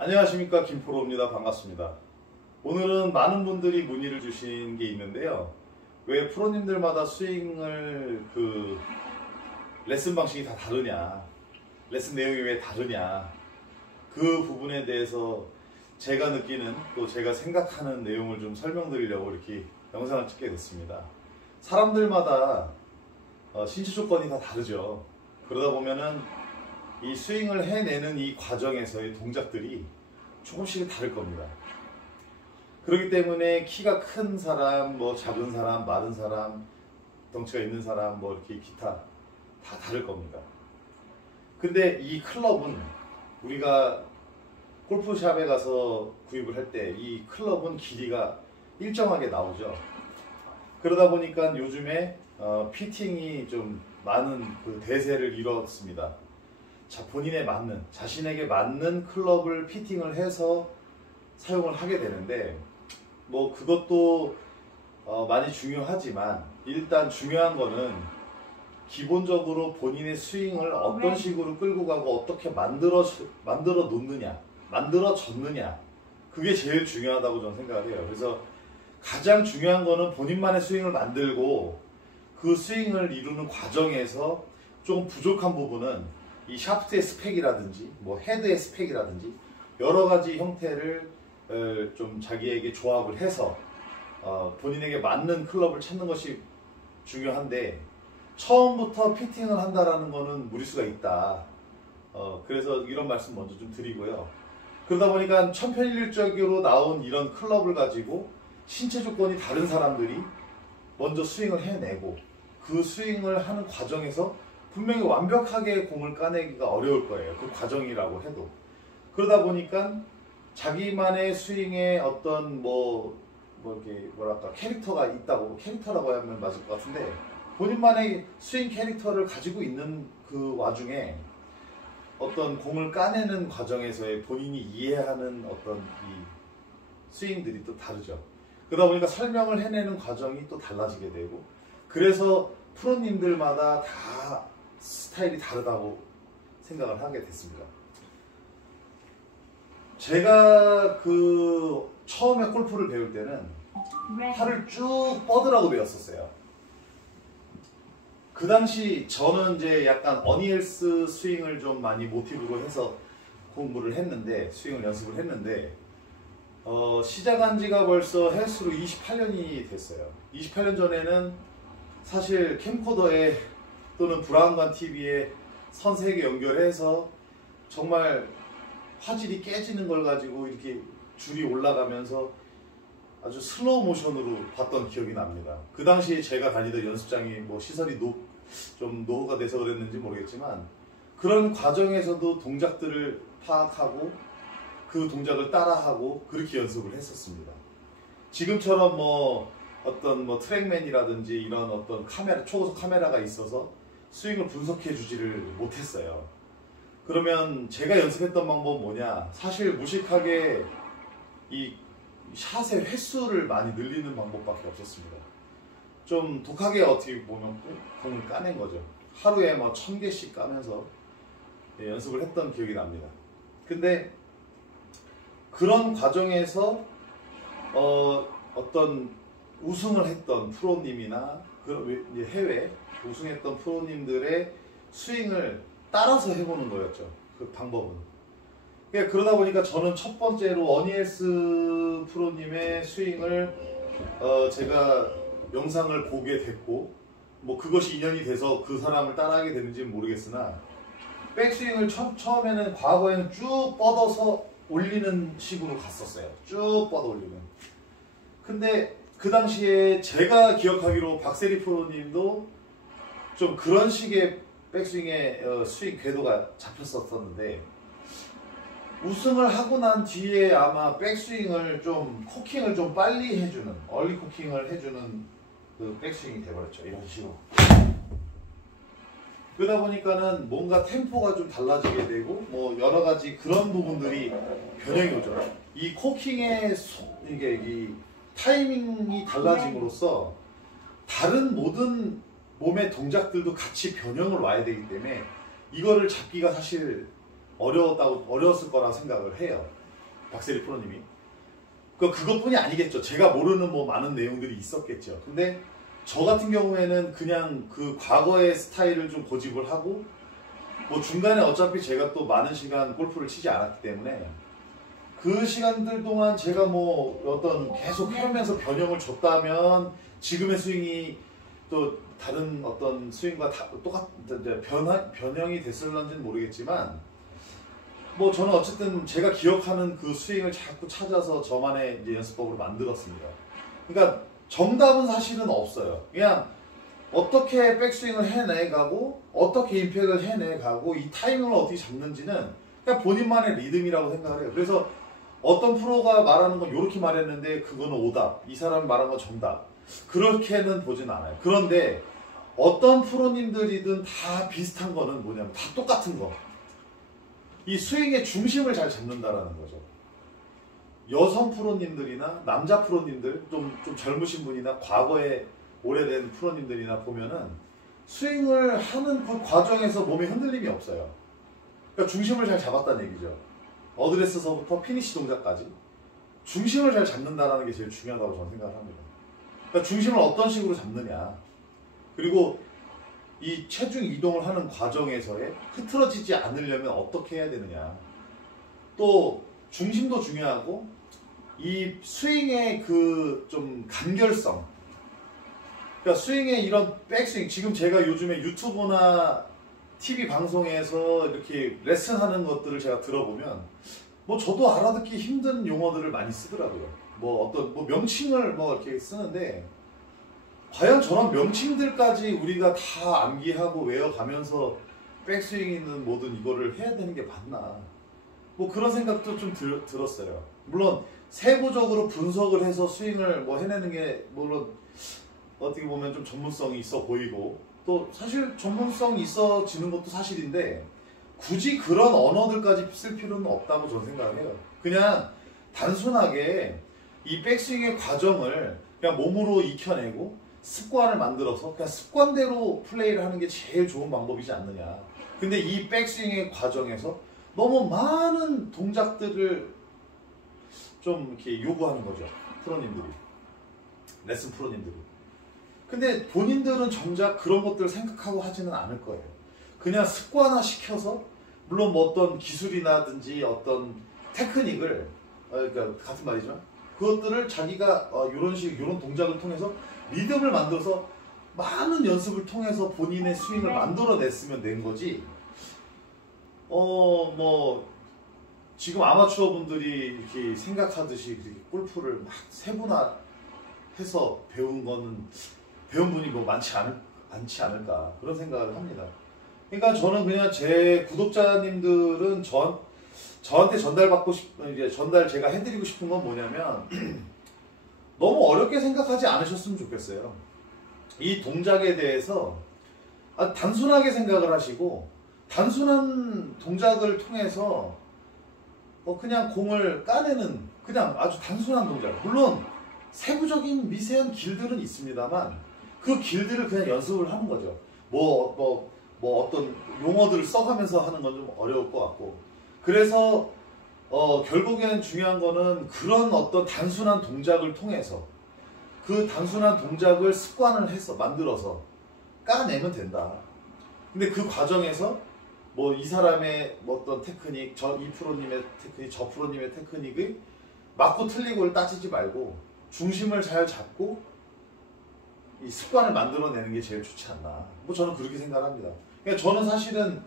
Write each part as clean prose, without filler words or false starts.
안녕하십니까, 김프로입니다. 반갑습니다. 오늘은 많은 분들이 문의를 주신 게 있는데요. 왜 프로님들마다 스윙을 레슨 방식이 다 다르냐, 레슨 내용이 왜 다르냐, 그 부분에 대해서 제가 느끼는, 또 제가 생각하는 내용을 좀 설명드리려고 이렇게 영상을 찍게 됐습니다. 사람들마다 신체 조건이 다 다르죠. 그러다 보면은 이 스윙을 해내는 이 과정에서의 동작들이 조금씩 다를 겁니다. 그렇기 때문에 키가 큰 사람, 작은 사람, 마른 사람, 덩치가 있는 사람, 이렇게 기타 다 다를 겁니다. 근데 이 클럽은 우리가 골프샵에 가서 구입을 할 때 이 클럽은 길이가 일정하게 나오죠. 그러다 보니까 요즘에 피팅이 좀 많은 대세를 이뤘습니다. 자, 본인에 맞는, 자신에게 맞는 클럽을 피팅을 해서 사용을 하게 되는데, 그것도 많이 중요하지만, 일단 중요한 거는 기본적으로 본인의 스윙을 어떤 식으로 끌고 가고 어떻게 만들어 놓느냐, 만들어졌느냐, 그게 제일 중요하다고 저는 생각을 해요. 그래서 가장 중요한 거는 본인만의 스윙을 만들고 그 스윙을 이루는 과정에서 좀 부족한 부분은 이 샤프트의 스펙이라든지 헤드의 스펙이라든지 여러 가지 형태를 좀 자기에게 조합을 해서 본인에게 맞는 클럽을 찾는 것이 중요한데, 처음부터 피팅을 한다라는 거는 무리수가 있다. 그래서 이런 말씀 먼저 좀 드리고요. 그러다 보니까 천편일률적으로 나온 이런 클럽을 가지고 신체 조건이 다른 사람들이 먼저 스윙을 해내고, 그 스윙을 하는 과정에서 분명히 완벽하게 공을 까내기가 어려울 거예요. 그 과정이라고 해도. 그러다 보니까 자기만의 스윙에 어떤 이렇게 캐릭터가 있다고, 캐릭터라고 하면 맞을 것 같은데, 본인만의 스윙 캐릭터를 가지고 있는 그 와중에 어떤 공을 까내는 과정에서의 본인이 이해하는 어떤 이 스윙들이 또 다르죠. 그러다 보니까 설명을 해내는 과정이 또 달라지게 되고, 그래서 프로님들마다 다 스타일이 다르다고 생각을 하게 됐습니다. 제가 처음에 골프를 배울 때는 팔을 쭉 뻗으라고 배웠었어요. 그 당시 저는 이제 약간 어니엘스 스윙을 좀 많이 모티브로 해서 공부를 했는데, 스윙을 연습을 했는데, 시작한 지가 벌써 횟수로 28년이 됐어요. 28년 전에는 사실 캠코더에 또는 브라운관 TV에 선 3개 연결해서 정말 화질이 깨지는 걸 가지고 이렇게 줄이 올라가면서 아주 슬로우 모션으로 봤던 기억이 납니다. 그 당시에 제가 다니던 연습장이 시설이 좀 노후가 돼서 그랬는지 모르겠지만, 그런 과정에서도 동작들을 파악하고 그 동작을 따라하고 그렇게 연습을 했었습니다. 지금처럼 어떤 트랙맨이라든지 이런 어떤 초고속 카메라가 있어서 스윙을 분석해 주지를 못했어요. 그러면 제가 연습했던 방법은 뭐냐? 사실 무식하게 이 샷의 횟수를 많이 늘리는 방법밖에 없었습니다. 좀 독하게 어떻게 보면 공을 까낸 거죠. 하루에 1000개씩 까면서 연습을 했던 기억이 납니다. 근데 그런 과정에서 어떤 우승을 했던 프로님이나 해외 우승했던 프로님들의 스윙을 따라서 해보는 거였죠. 그 방법은. 그러다 보니까 저는 첫 번째로 어니엘스 프로님의 스윙을 제가 영상을 보게 됐고, 그것이 인연이 돼서 그 사람을 따라하게 되는지는 모르겠으나, 백스윙을 처음에는, 과거에는 쭉 뻗어서 올리는 식으로 갔었어요. 쭉 뻗어 올리는. 근데 그 당시에 제가 기억하기로 박세리 프로님도 좀 그런 식의 백스윙의 스윙 궤도가 잡혔었는데, 우승을 하고 난 뒤에 아마 백스윙을 코킹을 좀 빨리 해주는, 얼리 코킹을 해주는 그 백스윙이 돼버렸죠. 이런 식으로. 그러다 보니까는 뭔가 템포가 좀 달라지게 되고, 여러 가지 그런 부분들이 변형이 오죠. 이 코킹의 이 타이밍이 달라짐으로써 다른 모든 몸의 동작들도 같이 변형을 와야 되기 때문에 이거를 잡기가 사실 어려웠을 거라 생각을 해요. 박세리 프로님이. 그것뿐이 아니겠죠. 제가 모르는 뭐 많은 내용들이 있었겠죠. 근데 저 같은 경우에는 그냥 그 과거의 스타일을 좀 고집을 하고, 뭐 중간에 어차피 제가 또 많은 시간 골프를 치지 않았기 때문에 그 시간들 동안 제가 뭐 어떤 계속 해오면서 변형을 줬다면 지금의 스윙이 또 다른 어떤 스윙과 변형이 됐을런지는 모르겠지만, 뭐 저는 어쨌든 제가 기억하는 그 스윙을 자꾸 찾아서 저만의 이제 연습법으로 만들었습니다. 그러니까 정답은 사실은 없어요. 그냥 어떻게 백스윙을 해내가고 어떻게 임팩을 해내가고 이 타이밍을 어떻게 잡는지는 그냥 본인만의 리듬이라고 생각을 해요. 그래서 어떤 프로가 말하는 건 이렇게 말했는데 그거는 오답, 이 사람이 말한 건 정답, 그렇게는 보진 않아요. 그런데 어떤 프로님들이든 다 비슷한 거는 뭐냐면 다 똑같은 거. 이 스윙의 중심을 잘 잡는다라는 거죠. 여성 프로님들이나 남자 프로님들, 좀 젊으신 분이나 과거에 오래된 프로님들이나 보면은 스윙을 하는 그 과정에서 몸에 흔들림이 없어요. 그러니까 중심을 잘 잡았다는 얘기죠. 어드레스서부터 피니시 동작까지 중심을 잘 잡는다는 게 제일 중요하다고 저는 생각을 합니다. 그러니까 중심을 어떤 식으로 잡느냐, 그리고 이 체중 이동을 하는 과정에서의 흐트러지지 않으려면 어떻게 해야 되느냐, 또 중심도 중요하고 이 스윙의 그 좀 간결성, 그러니까 스윙의 이런 백스윙, 지금 제가 요즘에 유튜브나 TV 방송에서 이렇게 레슨하는 것들을 제가 들어보면 뭐 저도 알아듣기 힘든 용어들을 많이 쓰더라고요. 뭐 어떤 뭐 명칭을 뭐 이렇게 쓰는데 과연 저런 명칭들까지 우리가 다 암기하고 외워가면서 백스윙 있는 뭐든 이거를 해야 되는 게 맞나, 뭐 그런 생각도 좀 들었어요. 물론 세부적으로 분석을 해서 스윙을 뭐 해내는 게 물론 어떻게 보면 좀 전문성이 있어 보이고, 또 사실 전문성이 있어지는 것도 사실인데 굳이 그런 언어들까지 쓸 필요는 없다고 저는 생각을 해요. 그냥 단순하게 이 백스윙의 과정을 그냥 몸으로 익혀내고 습관을 만들어서 그냥 습관대로 플레이를 하는 게 제일 좋은 방법이지 않느냐. 근데 이 백스윙의 과정에서 너무 많은 동작들을 좀 이렇게 요구하는 거죠. 프로님들이, 레슨 프로님들이. 근데 본인들은 정작 그런 것들을 생각하고 하지는 않을 거예요. 그냥 습관화 시켜서, 물론 뭐 어떤 기술이라든지 어떤 테크닉을, 그러니까 같은 말이죠. 그것들을 자기가 이런 동작을 통해서 리듬을 만들어서 많은 연습을 통해서 본인의 스윙을 만들어냈으면 된 거지. 뭐 지금 아마추어 분들이 이렇게 생각하듯이 이렇게 골프를 막 세분화해서 배운 분이 뭐 많지 않을까, 그런 생각을 합니다. 그러니까 저는 그냥 제 구독자님들은 저한테 제가 해드리고 싶은 건 뭐냐면 너무 어렵게 생각하지 않으셨으면 좋겠어요. 이 동작에 대해서 단순하게 생각을 하시고, 단순한 동작을 통해서 그냥 공을 까내는 그냥 아주 단순한 동작, 물론 세부적인 미세한 길들은 있습니다만 그 길들을 그냥 연습을 하는 거죠. 뭐 어떤 용어들을 써가면서 하는 건 좀 어려울 것 같고, 그래서 결국에는 중요한 거는 그런 어떤 단순한 동작을 통해서 그 단순한 동작을 습관을 해서 만들어서 까내면 된다. 근데 그 과정에서 뭐 이 사람의 뭐 어떤 테크닉, 이 프로님의 테크닉, 저 프로님의 테크닉을 맞고 틀리고를 따지지 말고 중심을 잘 잡고 이 습관을 만들어내는 게 제일 좋지 않나. 뭐 저는 그렇게 생각합니다. 그러니까 저는 사실은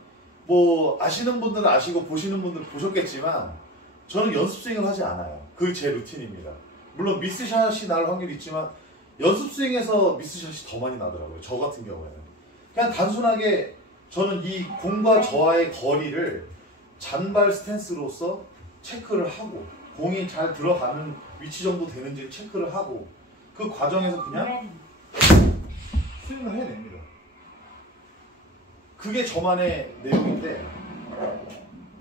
뭐 아시는 분들은 아시고 보시는 분들은 보셨겠지만 저는 연습 스윙을 하지 않아요. 그게 제 루틴입니다. 물론 미스샷이 날 확률이 있지만 연습 스윙에서 미스샷이 더 많이 나더라고요. 저 같은 경우에는. 그냥 단순하게 저는 이 공과 저와의 거리를 잔발 스탠스로서 체크를 하고, 공이 잘 들어가는 위치 정도 되는지 체크를 하고, 그 과정에서 그냥 스윙을 해냅니다. 그게 저만의 내용인데,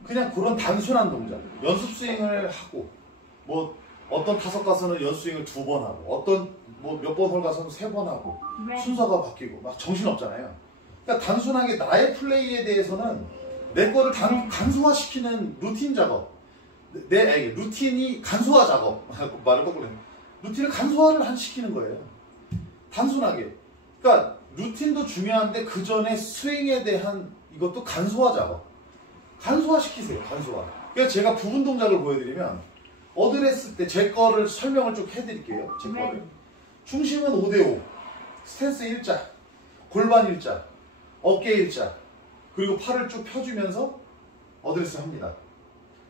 그냥 그런 단순한 동작, 연습 스윙을 하고, 뭐 어떤 타석 가서는 연습 스윙을 2번 하고, 어떤 뭐 몇 번 홀 가서는 3번 하고, 순서가 바뀌고 막 정신없잖아요. 그러니까 단순하게 나의 플레이에 대해서는 내 거를 간소화시키는 루틴 작업, 루틴이 간소화 작업 말을 거꾸로 해. 루틴을 간소화를 시키는 거예요. 단순하게. 그러니까 루틴도 중요한데 그 전에 스윙에 대한 이것도 간소화 작업. 간소화 시키세요. 간소화. 그래서 제가 부분 동작을 보여드리면 어드레스 때 제 거를 설명을 쭉 해드릴게요. 제 거를. 중심은 5대5, 스탠스 일자, 골반 일자, 어깨 일자, 그리고 팔을 쭉 펴주면서 어드레스 합니다.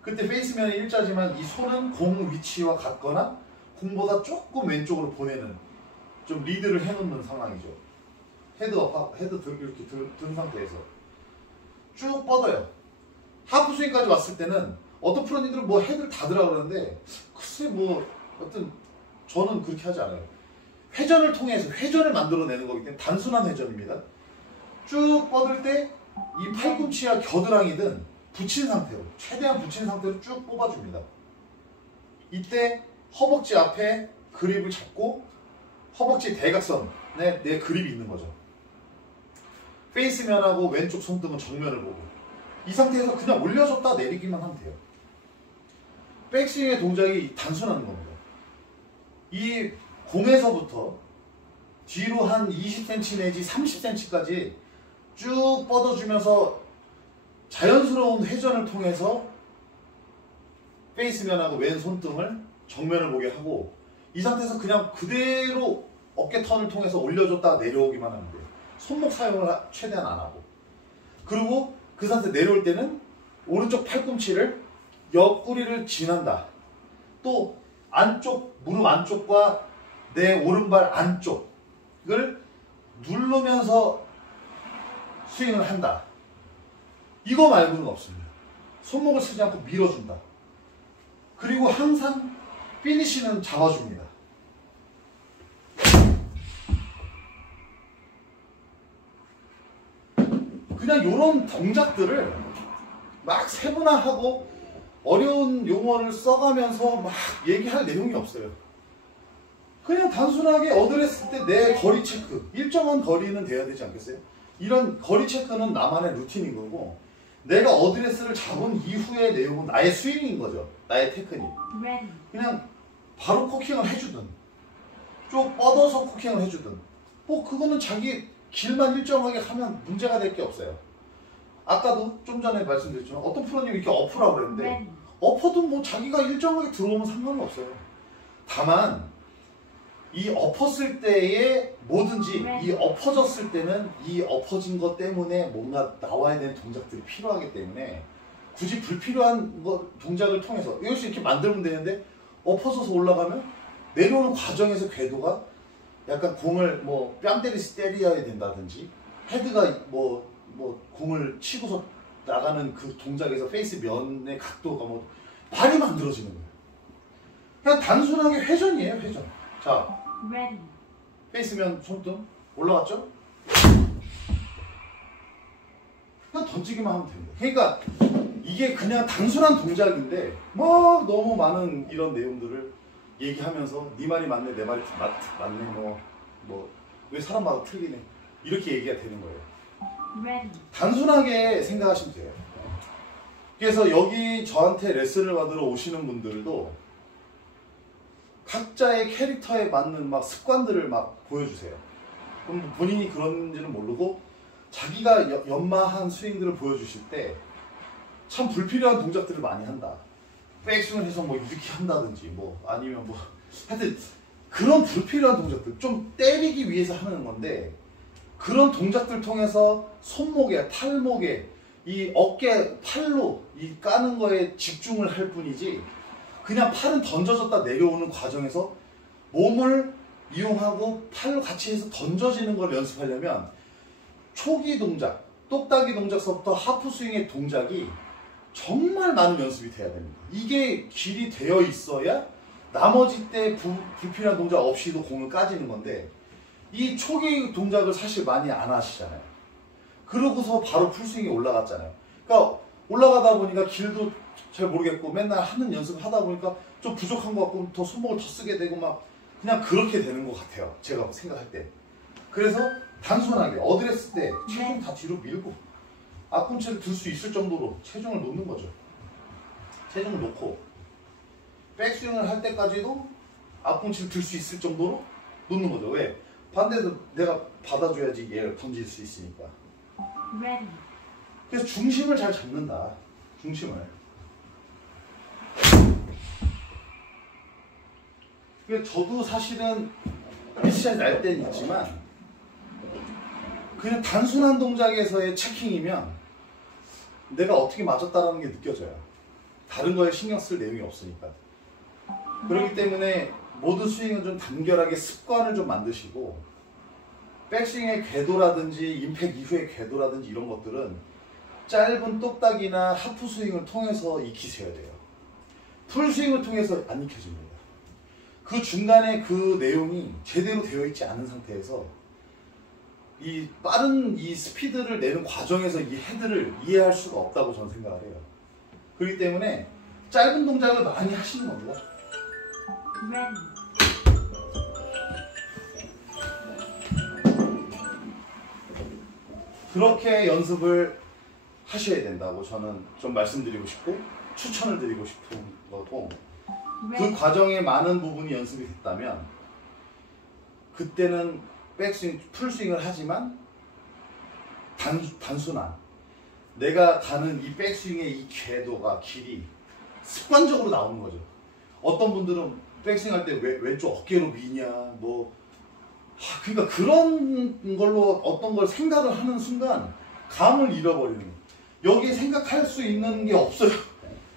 그때 페이스면이 일자지만 이 손은 공 위치와 같거나 공보다 조금 왼쪽으로 보내는 좀 리드를 해놓는 상황이죠. 헤드 이렇게 든 상태에서 쭉 뻗어요. 하프 스윙까지 왔을 때는 어떤 프로님들은 뭐 헤드를 다 들어 그러는데 글쎄 뭐 어떤 저는 그렇게 하지 않아요. 회전을 통해서 회전을 만들어내는 거기 때문에 단순한 회전입니다. 쭉 뻗을 때 이 팔꿈치와 겨드랑이든 붙인 상태로 최대한 붙인 상태로 쭉 뽑아줍니다. 이때 허벅지 앞에 그립을 잡고 허벅지 대각선에 내 그립이 있는 거죠. 페이스면하고 왼쪽 손등은 정면을 보고 이 상태에서 그냥 올려줬다 내리기만 하면 돼요. 백스윙의 동작이 단순한 겁니다. 이 공에서부터 뒤로 한 20cm 내지 30cm까지 쭉 뻗어주면서 자연스러운 회전을 통해서 페이스면하고 왼 손등을 정면을 보게 하고 이 상태에서 그냥 그대로 어깨 턴을 통해서 올려줬다 내려오기만 하면 돼요. 손목 사용을 최대한 안 하고. 그리고 그 상태 내려올 때는 오른쪽 팔꿈치를 옆구리를 지난다. 또 안쪽, 무릎 안쪽과 내 오른발 안쪽을 누르면서 스윙을 한다. 이거 말고는 없습니다. 손목을 쓰지 않고 밀어준다. 그리고 항상 피니시는 잡아줍니다. 그냥 이런 동작들을 막 세분화하고 어려운 용어를 써가면서 막 얘기할 내용이 없어요. 그냥 단순하게 어드레스 때 내 거리 체크, 일정한 거리는 돼야 되지 않겠어요? 이런 거리 체크는 나만의 루틴인 거고 내가 어드레스를 잡은 이후의 내용은 나의 스윙인 거죠. 나의 테크닉. 그냥 바로 코킹을 해주든 쭉 뻗어서 코킹을 해주든 뭐 그거는 자기 길만 일정하게 하면 문제가 될 게 없어요. 아까도 좀 전에 말씀드렸지만 어떤 프로님이 이렇게 어프라고 그랬는데 어퍼도 뭐 자기가 일정하게 들어오면 상관은 없어요. 다만 이 엎었을 때에 뭐든지 이 엎어졌을 때는 이 엎어진 것 때문에 뭔가 나와야 되는 동작들이 필요하기 때문에 굳이 불필요한 동작을 통해서 이것이 이렇게 만들면 되는데 엎어져서 올라가면 내려오는 과정에서 궤도가 약간 공을 뭐 뺨 때리듯이 때려야 된다든지 헤드가 뭐 공을 치고서 나가는 그 동작에서 페이스 면의 각도가 뭐 발이 만들어지는 거예요. 그냥 단순하게 회전이에요. 회전. 자, 페이스면 손등 올라갔죠? 그냥 던지기만 하면 됩니다. 그러니까 이게 그냥 단순한 동작인데 막 너무 많은 이런 내용들을 얘기하면서 네 말이 맞네, 내 말이 맞네, 왜 사람마다 틀리네 이렇게 얘기가 되는 거예요. 단순하게 생각하시면 돼요. 그래서 여기 저한테 레슨을 받으러 오시는 분들도 각자의 캐릭터에 맞는 막 습관들을 막 보여주세요. 그럼 본인이 그런지는 모르고 자기가 연마한 스윙들을 보여주실 때 참 불필요한 동작들을 많이 한다. 백스윙을 해서 뭐 이렇게 한다든지 뭐 아니면 뭐 하여튼 그런 불필요한 동작들 좀 때리기 위해서 하는 건데 그런 동작들 통해서 손목에 팔목에 이 어깨 팔로 이 까는 거에 집중을 할 뿐이지 그냥 팔은 던져졌다 내려오는 과정에서 몸을 이용하고 팔로 같이 해서 던져지는 걸 연습하려면 초기 동작, 똑딱이 동작서부터 하프 스윙의 동작이 정말 많은 연습이 돼야 됩니다. 이게 길이 되어 있어야 나머지 때 불필요한 동작 없이도 공을 까지는 건데 이 초기 동작을 사실 많이 안 하시잖아요. 그러고서 바로 풀스윙에 올라갔잖아요. 그러니까 올라가다 보니까 길도 잘 모르겠고 맨날 하는 연습을 하다 보니까 좀 부족한 것 같고 더 손목을 더 쓰게 되고 막 그냥 그렇게 되는 것 같아요. 제가 생각할 때. 그래서 단순하게 어드레스 때 체중 다 뒤로 밀고 앞꿈치를 들 수 있을 정도로 체중을 놓는 거죠. 체중을 놓고 백스윙을 할 때까지도 앞꿈치를 들 수 있을 정도로 놓는 거죠. 왜? 반대도 내가 받아줘야지 얘를 던질 수 있으니까. 그래서 중심을 잘 잡는다. 중심을. 그래서 저도 사실은 미스샷이 날 때는 있지만 그냥 단순한 동작에서의 체킹이면 내가 어떻게 맞았다라는 게 느껴져요. 다른 거에 신경 쓸 내용이 없으니까. 그렇기 때문에 모든 스윙은 좀 단결하게 습관을 좀 만드시고 백스윙의 궤도라든지 임팩 이후의 궤도라든지 이런 것들은 짧은 똑딱이나 하프 스윙을 통해서 익히셔야 돼요. 풀 스윙을 통해서 안 익혀집니다. 그 중간에 그 내용이 제대로 되어 있지 않은 상태에서 이 빠른 이 스피드를 내는 과정에서 이 헤드를 이해할 수가 없다고 저는 생각을 해요. 그렇기 때문에 짧은 동작을 많이 하시는 겁니다. 그렇게 연습을 하셔야 된다고 저는 좀 말씀드리고 싶고 추천을 드리고 싶은 거고, 그 과정에 많은 부분이 연습이 됐다면 그때는 백스윙, 풀스윙을 하지만 단순한 내가 가는 이 백스윙의 이 궤도가 길이 습관적으로 나오는 거죠. 어떤 분들은 백스윙 할 때 왼쪽 어깨로 미냐 그러니까 그런 걸로 어떤 걸 생각을 하는 순간 감을 잃어버리는 거예요. 여기에 생각할 수 있는 게 없어요.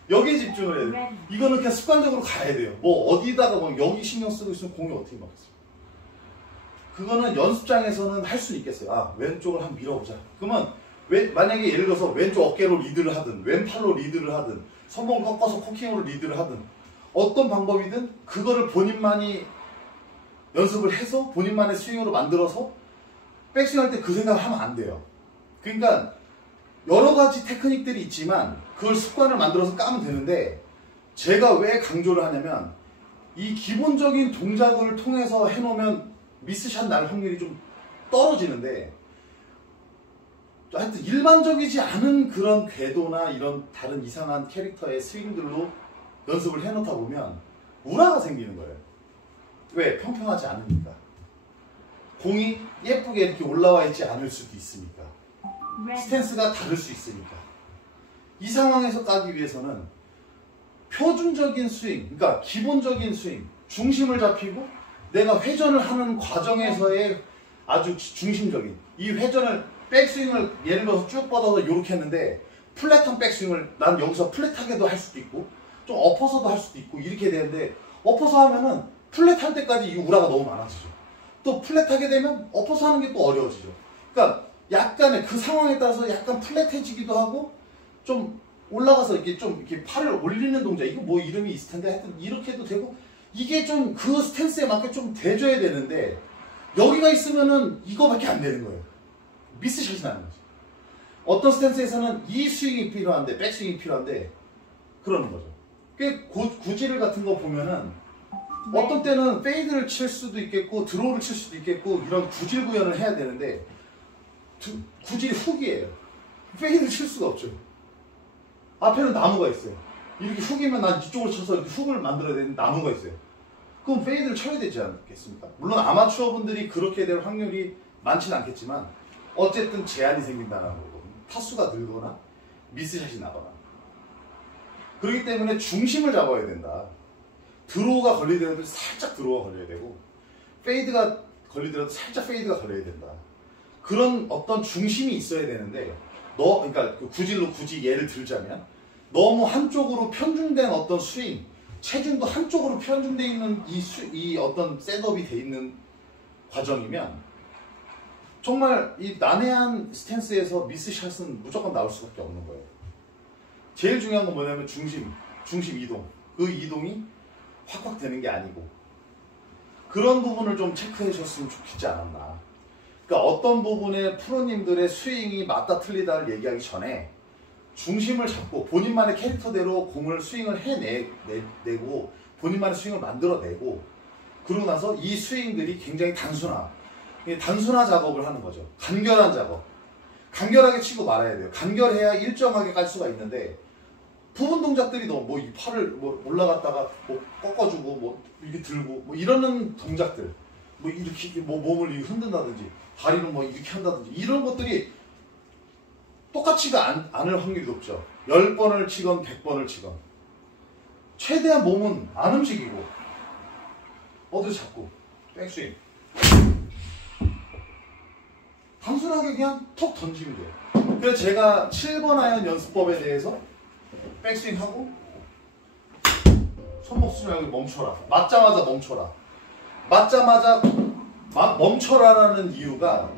여기에 집중을 해야 돼요. 이거는 그냥 습관적으로 가야 돼요. 뭐 어디다가 여기 신경 쓰고 있으면 공이 어떻게 맞겠어요. 그거는 연습장에서는 할 수 있겠어요. 아, 왼쪽을 한번 밀어보자. 그러면 만약에 예를 들어서 왼쪽 어깨로 리드를 하든 왼팔로 리드를 하든 손목을 꺾어서 코킹으로 리드를 하든 어떤 방법이든 그거를 본인만이 연습을 해서 본인만의 스윙으로 만들어서 백스윙 할 때 그 생각을 하면 안 돼요. 그러니까 여러 가지 테크닉들이 있지만 그걸 습관을 만들어서 까면 되는데, 제가 왜 강조를 하냐면 이 기본적인 동작을 통해서 해놓으면 미스샷 날 확률이 좀 떨어지는데, 하여튼 일반적이지 않은 그런 궤도나 이런 다른 이상한 캐릭터의 스윙들로 연습을 해놓다 보면 우라가 생기는 거예요. 왜? 평평하지 않으니까. 공이 예쁘게 이렇게 올라와 있지 않을 수도 있으니까. 스탠스가 다를 수 있으니까. 이 상황에서 까기 위해서는 표준적인 스윙, 그러니까 기본적인 스윙, 중심을 잡히고 내가 회전을 하는 과정에서의 아주 중심적인 이 회전을, 백스윙을 예를 들어서 쭉 뻗어서 이렇게 했는데 플랫한 백스윙을 난 여기서 플랫하게도 할 수도 있고 좀 엎어서도 할 수도 있고 이렇게 되는데, 엎어서 하면은 플랫할 때까지 이 우라가 너무 많아지죠. 또 플랫하게 되면 엎어서 하는 게 또 어려워지죠. 그러니까 약간의 그 상황에 따라서 약간 플랫해지기도 하고 좀 올라가서 이렇게 좀 이렇게 팔을 올리는 동작, 이거 뭐 이름이 있을 텐데 하여튼 이렇게 해도 되고, 이게 좀 그 스탠스에 맞게 좀 돼줘야 되는데 여기가 있으면은 이거밖에 안 되는 거예요. 미스샷이 나는 거죠. 어떤 스탠스에서는 이 스윙이 필요한데 백스윙이 필요한데 그러는 거죠. 꽤 구질 같은 거 보면은 어떤 때는 페이드를 칠 수도 있겠고 드로우를 칠 수도 있겠고 이런 구질 구현을 해야 되는데 구질이 훅이에요. 페이드를 칠 수가 없죠. 앞에는 나무가 있어요. 이렇게 훅이면 난 이쪽으로 쳐서 이렇게 훅을 만들어야 되는 나무가 있어요. 그럼 페이드를 쳐야 되지 않겠습니까? 물론 아마추어 분들이 그렇게 될 확률이 많지는 않겠지만 어쨌든 제한이 생긴다는 거거든요. 타수가 늘거나 미스샷이 나거나. 그렇기 때문에 중심을 잡아야 된다. 드로우가 걸리더라도 살짝 드로우가 걸려야 되고, 페이드가 걸리더라도 살짝 페이드가 걸려야 된다. 그런 어떤 중심이 있어야 되는데, 그러니까 그 구질로 굳이 예를 들자면 너무 한쪽으로 편중된 어떤 스윙, 체중도 한쪽으로 편중되어 있는 이 어떤 셋업이 돼 있는 과정이면 정말 이 난해한 스탠스에서 미스샷은 무조건 나올 수밖에 없는 거예요. 제일 중요한 건 뭐냐면 중심 이동. 그 이동이 확확 되는 게 아니고 그런 부분을 좀 체크해 주셨으면 좋겠지 않았나. 그러니까 어떤 부분에 프로님들의 스윙이 맞다 틀리다를 얘기하기 전에 중심을 잡고 본인만의 캐릭터대로 공을 스윙을 해내고 본인만의 스윙을 만들어내고, 그러고 나서 이 스윙들이 굉장히 단순화 작업을 하는 거죠. 간결한 작업. 간결하게 치고 말아야 돼요. 간결해야 일정하게 깔 수가 있는데 부분 동작들이 너무 뭐 이 팔을 뭐 올라갔다가 뭐 꺾어주고 뭐 이렇게 들고 뭐 이러는 동작들, 뭐 이렇게 뭐 몸을 이렇게 흔든다든지 다리는 뭐 이렇게 한다든지 이런 것들이 똑같지가 않을 확률이 높죠. 10번을 치건 100번을 치건 최대한 몸은 안 움직이고 어디 잡고 백스윙 단순하게 그냥 톡 던지면 돼요. 그래서 제가 7번 아이언 연습법에 대해서 백스윙 하고 손목 쓰지 말고 멈춰라. 맞자마자 멈춰라. 맞자마자 멈춰라라는 이유가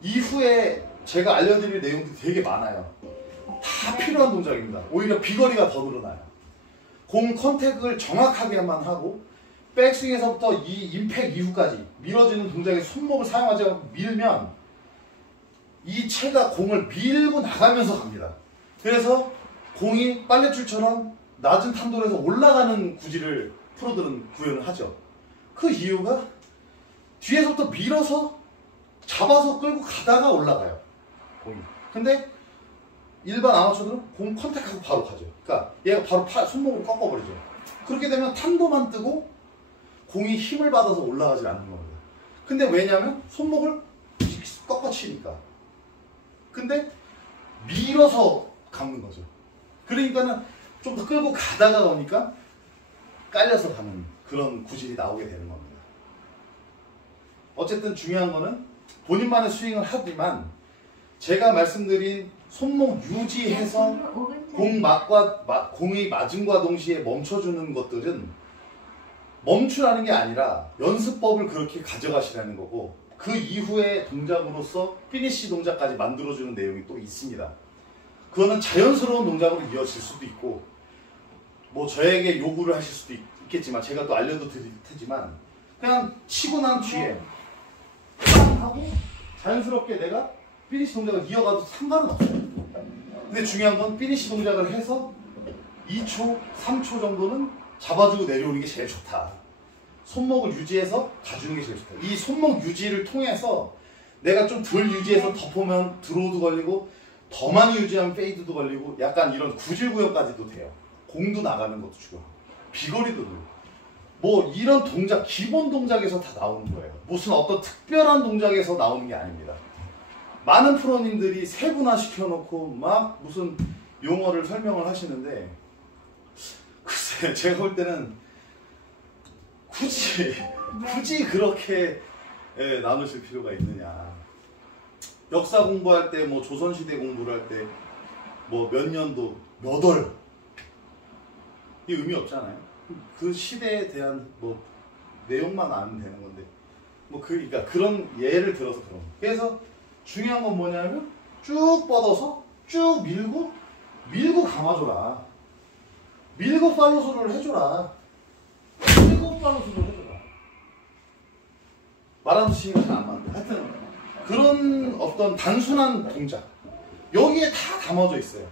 이후에 제가 알려드릴 내용들이 되게 많아요. 다 필요한 동작입니다. 오히려 비거리가 더 늘어나요. 공 컨택을 정확하게만 하고 백스윙에서부터 이 임팩 이후까지 밀어지는 동작에 손목을 사용하지 않고 밀면 이 채가 공을 밀고 나가면서 갑니다. 그래서 공이 빨래줄처럼 낮은 탄도에서 올라가는 구질을 프로들은 구현을 하죠. 그 이유가 뒤에서부터 밀어서 잡아서 끌고 가다가 올라가요. 공이. 근데 일반 아마추어들은 공 컨택하고 바로 가죠. 그러니까 얘가 바로 손목으로 꺾어버리죠. 그렇게 되면 탄도만 뜨고 공이 힘을 받아서 올라가지 않는 겁니다. 근데 왜냐면 손목을 꺾어치니까. 근데 밀어서 감는 거죠. 그러니까는 좀 더 끌고 가다가 오니까 깔려서 가는 그런 구질이 나오게 되는 겁니다. 어쨌든 중요한 거는 본인만의 스윙을 하지만 제가 말씀드린 손목 유지해서 공이 맞음과 동시에 멈춰주는 것들은 멈추라는 게 아니라 연습법을 그렇게 가져가시라는 거고 그 이후의 동작으로서 피니시 동작까지 만들어주는 내용이 또 있습니다. 그거는 자연스러운 동작으로 이어질 수도 있고 뭐 저에게 요구를 하실 수도 있겠지만 제가 또 알려도 드릴 테지만 그냥 치고 난 뒤에 하고 자연스럽게 내가 피니시 동작을 이어가도 상관은 없어요. 근데 중요한 건 피니시 동작을 해서 2초, 3초 정도는 잡아주고 내려오는 게 제일 좋다. 손목을 유지해서 가주는 게 제일 좋다. 이 손목 유지를 통해서 내가 좀 덜 유지해서 덮으면 드로우도 걸리고 더 많이 유지하면 페이드도 걸리고 약간 이런 구질구역까지도 돼요. 공도 나가는 것도 중요하고 비거리도 늘고 뭐 이런 동작, 기본 동작에서 다 나오는 거예요. 무슨 어떤 특별한 동작에서 나오는 게 아닙니다. 많은 프로님들이 세분화 시켜놓고 막 무슨 용어를 설명을 하시는데 글쎄 제가 볼 때는 굳이 그렇게 나누실 필요가 있느냐. 역사 공부할 때 뭐 조선시대 공부를 할 때 뭐 몇 년도 몇 월 이 의미 없잖아요. 그 시대에 대한 뭐 내용만 알면 되는 건데 뭐 그러니까 그런 예를 들어서 그런 거. 그래서 중요한 건 뭐냐면 쭉 뻗어서 쭉 밀고 감아줘라. 밀고 팔로스를 해줘라. 밀고 팔로스를 해줘라. 말하는 스윙이 잘 안 맞는데 하여튼 그런 어떤 단순한 동작 여기에 다 담아져 있어요.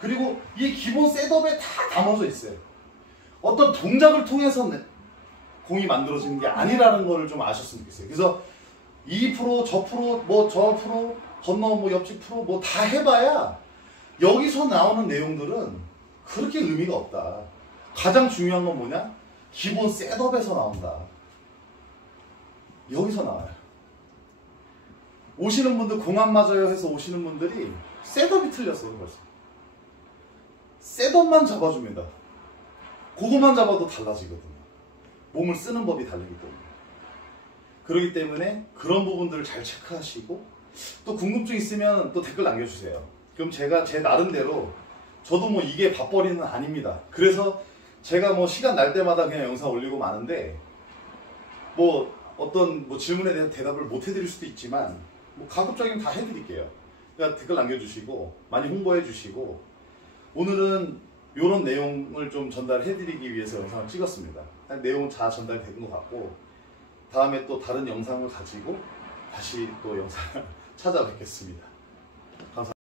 그리고 이 기본 셋업에 다 담아져 있어요. 어떤 동작을 통해서 공이 만들어지는 게 아니라는 거를 좀 아셨으면 좋겠어요. 그래서 이 프로, 저 프로, 뭐 저 프로, 건너 뭐 옆집 프로 뭐 다 해봐야 여기서 나오는 내용들은 그렇게 의미가 없다. 가장 중요한 건 뭐냐? 기본 셋업에서 나온다. 여기서 나와요. 오시는 분들 공 안 맞아요 해서 오시는 분들이 셋업이 틀렸어요. 벌써. 셋업만 잡아줍니다. 그거만 잡아도 달라지거든요. 몸을 쓰는 법이 다르기 때문에. 그렇기 때문에 그런 부분들을 잘 체크하시고 또 궁금증 있으면 또 댓글 남겨주세요. 그럼 제가 제 나름대로 저도 뭐 이게 밥벌이는 아닙니다. 그래서 제가 뭐 시간 날 때마다 그냥 영상 올리고 마는데 뭐 어떤 뭐 질문에 대한 대답을 못 해드릴 수도 있지만 뭐 가급적이면 다 해드릴게요. 그러니까 댓글 남겨주시고 많이 홍보해 주시고 오늘은 이런 내용을 좀 전달해드리기 위해서 영상을 찍었습니다. 내용은 다 전달된 것 같고 다음에 또 다른 영상을 가지고 다시 또 영상을 찾아뵙겠습니다. 감사합니다.